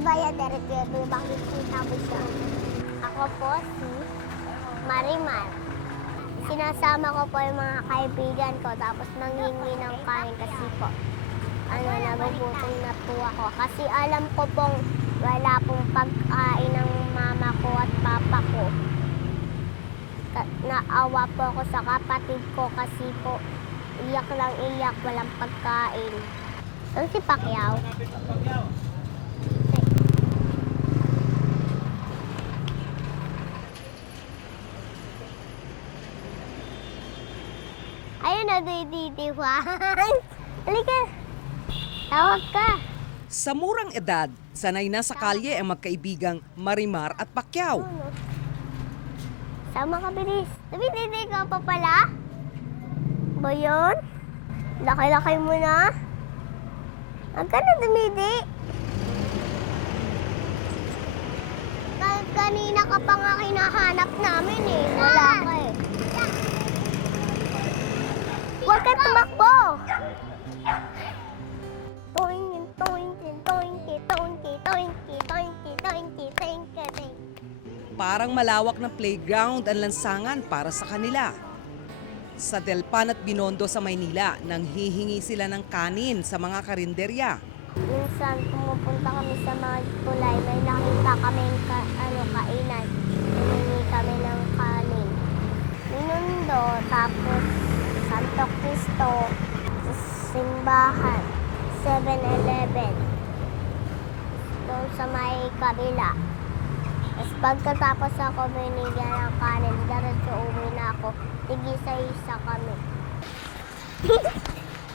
ba yan, Derek Bebe, makikita mo siya. Ako po si Marimar. Sinasama ko po yung mga kaibigan ko, tapos nanghingi ng kain kasi po, nagugutom na po ako. Kasi alam ko pong wala pong pagkain ng mama ko at papa ko. Naawa po ako sa kapatid ko kasi po iyak lang iyak, walang pagkain. Saan si Pacquiao? Ayun na, diditiwan. Halika. Tawag ka. Sa murang edad, sanay na sa kalye ang magkaibigang Marimar at Pacquiao. Sama ka, bilis. Dumididi ka pa pala? Ba yun? Laki-laki mo na. Huwag ka na dumidi. Kanina ka pa nga kinahanap namin eh. Wala ka eh. Huwag ka tumakbo! Toinkin, toinkin, toinki, toinki, toinki, toinki, toinki, toinki, toinki. Parang malawak na playground ang lansangan para sa kanila. Sa Delpan at Binondo sa Maynila, nanghihingi sila ng kanin sa mga karinderya. Minsan pumupunta kami sa mga tulay, may nakita kami kainan. Humingi kami ng kanin. Binondo, tapos Santo Cristo, simbahan, 7-Eleven, doon sa may kabila. Tapos pagkatapos ako binigyan ng kanin, diretso uwi na ako, tigisa-isa kami.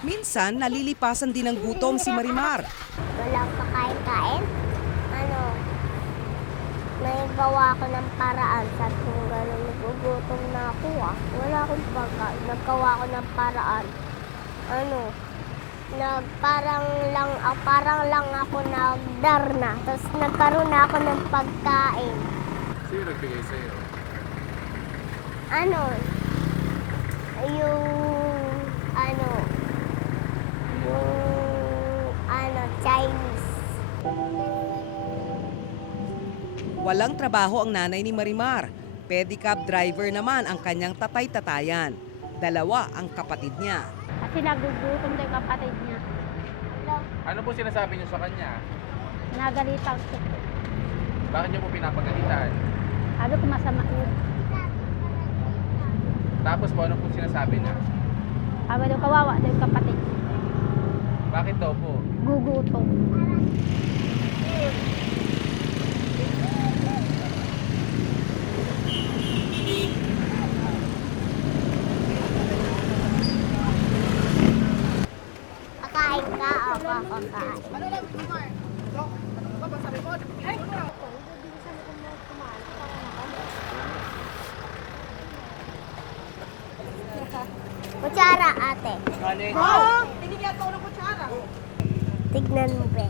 Minsan, nalilipasan din ng gutom si Marimar. Walang pakain-kain? May gawa ko ng paraan sa kung gano'n nagugutom na ako Wala akong pagkain. Naggawa ko ng paraan. Parang lang ako nagdarna. Tapos nagkaroon na ako ng pagkain. Sino nagbigay sa'yo? Chinese. Walang trabaho ang nanay ni Marimar. Pedicab driver naman ang kanyang tatay-tatayan. 2 ang kapatid niya. Kasi nagugutom daw yung kapatid niya. Ano po sinasabi niyo sa kanya? Nagalitan ko. Bakit niyo po pinapagalitan? Sabi ko masama yun. Tapos po, ano po sinasabi niya? Sabi daw kawawa daw yung kapatid niya. Bakit daw po? Gugutom. Kakain ka o kakain? Kutsara, ate. Tignan mo, be.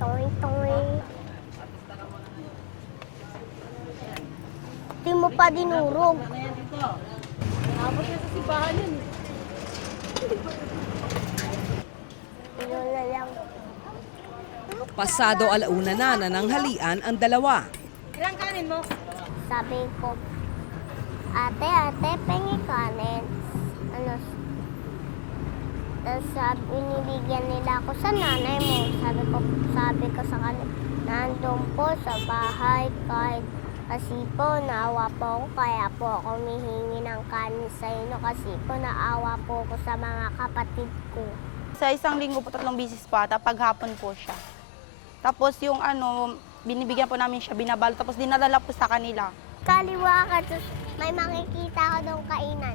Toing, toing. Di mo pa dinurog. Tapos na sa sibahan yun. Yun na lang. Pasado 1:00 na nananghalian ang 2. Ilang kanin mo? Sabi ko, ate, pengi kanin. Tapos binibigyan nila ako sa nanay mo. Sabi ko sa kanila, nandun po sa bahay kasi po naawa po ako, kaya po ako humihingi ng kanin sa inyo kasi po naawa po ako sa mga kapatid ko. Sa isang linggo po 3 bisis po ata, paghapon po siya. Tapos yung binibigyan po namin siya, binabalo, tapos dinadala po sa kanila. Kaliwa ka, tapos may makikita ko doon kainan.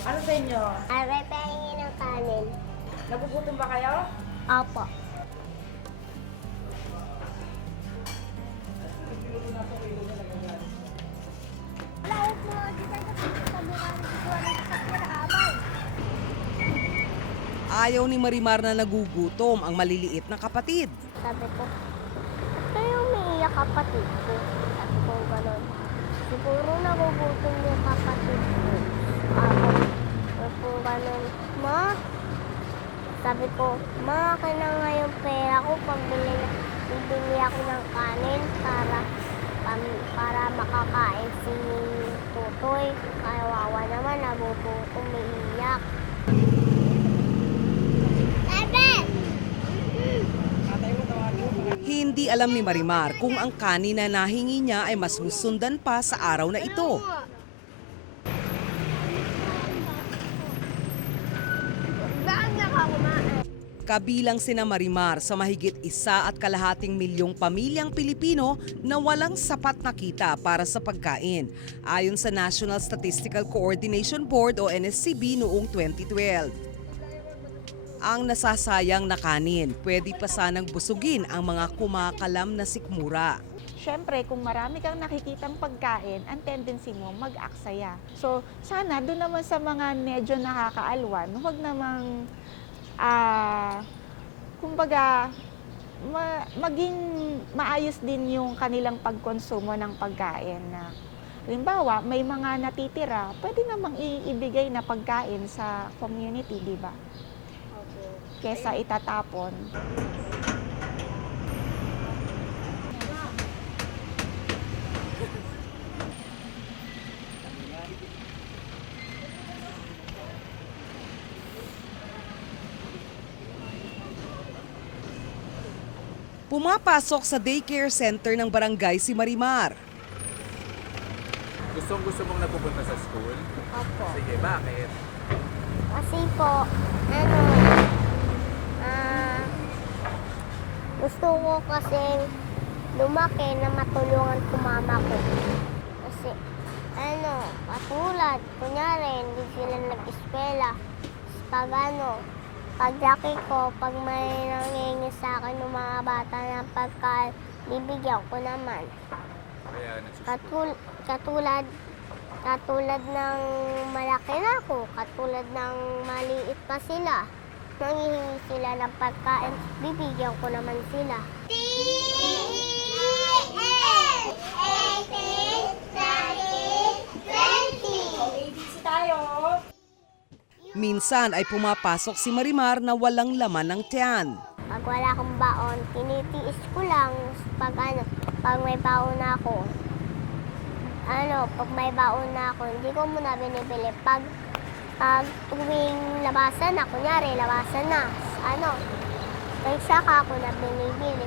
Ano sa inyo? Aray, pahingi ng kanin. Nagugutom ba kayo? Opo. Ayaw ni Marimar na nagugutom ang maliliit na kapatid. Sabi ko, ba't kayo umiiyak kapatid ko? Sabi ko gano'n. Siguro nagugutom yung kapatid ko. Sabi ko gano'n. Ma, sabi ko, ma, akin na nga yung pera ko. Bibili ako ng kanin para makakain si Tutoy. Kawawa naman, nagugutom, umiiyak. Hindi alam ni Marimar kung ang kanin na nahingi niya ay mas lusundan pa sa araw na ito. Kabilang sina Marimar sa mahigit 1.2 milyong pamilyang Pilipino na walang sapat na kita para sa pagkain, ayon sa National Statistical Coordination Board o NSCB noong 2012. Ang nasasayang na kanin, pwede pa sanang busugin ang mga kumakalam na sikmura. Siyempre, kung marami kang nakikitang pagkain, ang tendency mo mag-aksaya. So, sana doon naman sa mga medyo nakakaalwan, huwag namang, kumbaga, maging maayos din yung kanilang pagkonsumo ng pagkain. Halimbawa, may mga natitira, pwede namang ibigay na pagkain sa community, di ba? Kesa itatapon. Pumapasok sa daycare center ng barangay si Marimar. Gusto mong napupunta sa school? Opo. Sige, bakit? Kasi po, gusto ko kasi lumaki na matulungan ko mama ko. Kasi, katulad, kunyari, hindi sila nag-eskwela. Pag laki ko, pag may nangingi sa akin ng mga bata ng pagkain, bibigyan ko naman. Kaya nagsusunod. Katulad ng malaki na ako, katulad ng maliit pa sila. Nanghihingi sila ng pagkain, bibigyan ko naman sila. Minsan ay pumapasok si Marimar na walang laman ng tiyan. Pag wala akong baon, tinitiis ko lang. Pag may baon na ako, hindi ko muna binibili. Pag tuwing labasan na, kunyari, labasan na, kaya saka ako na binibili.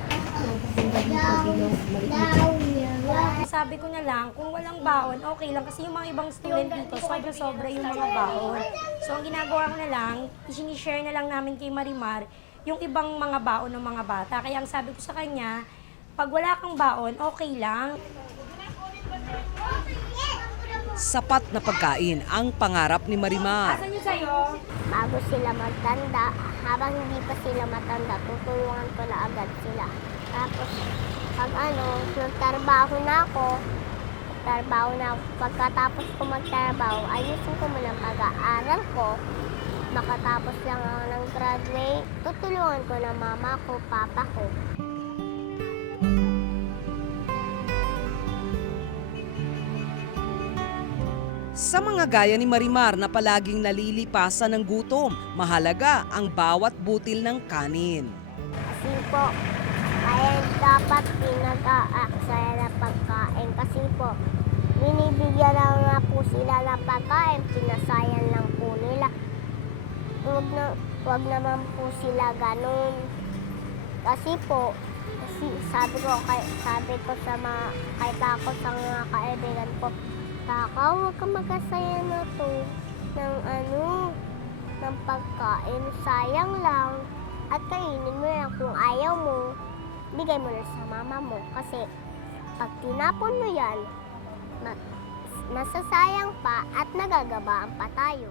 Sabi ko na lang, kung walang baon, okay lang. Kasi yung mga ibang student dito, sobra-sobra yung mga baon. So, ang ginagawa ko na lang, isinishare na lang namin kay Marimar yung ibang mga baon ng mga bata. Kaya ang sabi ko sa kanya, pag wala kang baon, okay lang. Sapat na pagkain ang pangarap ni Marimar. Asan yung sa'yo? Bago sila magtanda, habang hindi pa sila matanda, tutulungan ko na agad sila. Tapos, nagtrabaho na ako, pagkatapos ko magtrabaho, ayusin ko muna pag-aaral ko. Makatapos lang ako ng graduate, tutulungan ko na mama ko, papa ko. Sa mga gaya ni Marimar na palaging nalilipasan ng gutom, mahalaga ang bawat butil ng kanin. Kasi po, kaya dapat pinag-aaksaya na pagkain. Kasi po, binibigyan lang nga po sila ng pagkain, pinasayang lang po nila. Huwag naman po sila ganun. Kasi po, sabi ko sa mga kaibigan ko, Taka, huwag ka mag-asaya na to ng pagkain. Sayang lang. At kainin mo lang kung ayaw mo, bigay mo na sa mama mo. Kasi pag tinapon mo yan, masasayang pa at nagagabaan pa tayo.